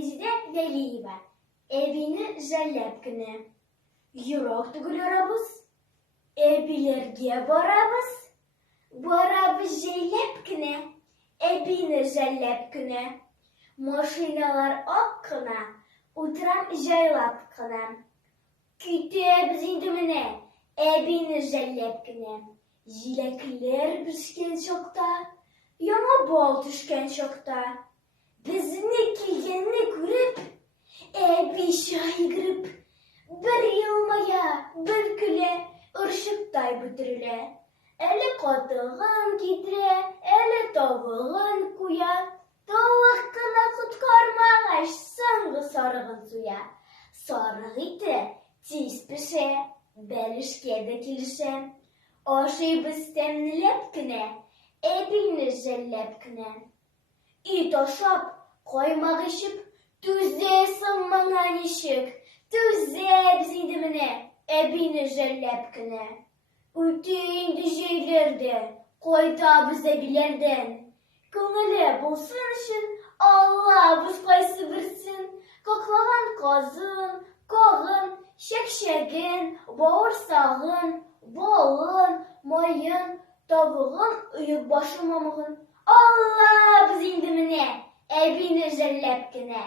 Резидә Вәлиева. Әбине жәлләп кенә. Ерак түгел арабыз. Әбиләргә барабыз. Барабыз җәйләп кенә. Әбине жәлләп кенә. Машиналар ак кына. Утырам җайлап кына. Китәбез инде менә. Әбине жәлләп кенә. Җиләкләр пешкән чакта, яңа бал төшкән чакта. Безне килгәнне күреп, әби шайгырып, бер елмая, бер көлә, ыршыктай бөтерелә. Әле катыгын китерә, әле тавыгын куя. Тавык кына коткармагач, соңгы сарыгын суя. Сарык ите тиз пешә, бәлешкә дә килешә. Ашыйбыз тәмләп кенә, әбине жәлләп кенә. Ит ашап, каймак ичеп, түзәсең моңа ничек? Түзәбез инде менә, әбине жәлләп кенә. Үтә инде җәйләр дә, кайтабыз әбиләрдән. Күңеле булсын өчен, алабыз кайсы берсен. Каклаган казын, кагын, чәкчәген, бавырсагын, балын, майын, тавыгын, өек башы мамыгын. Алабыз инде менә, әбине жәлләп кенә.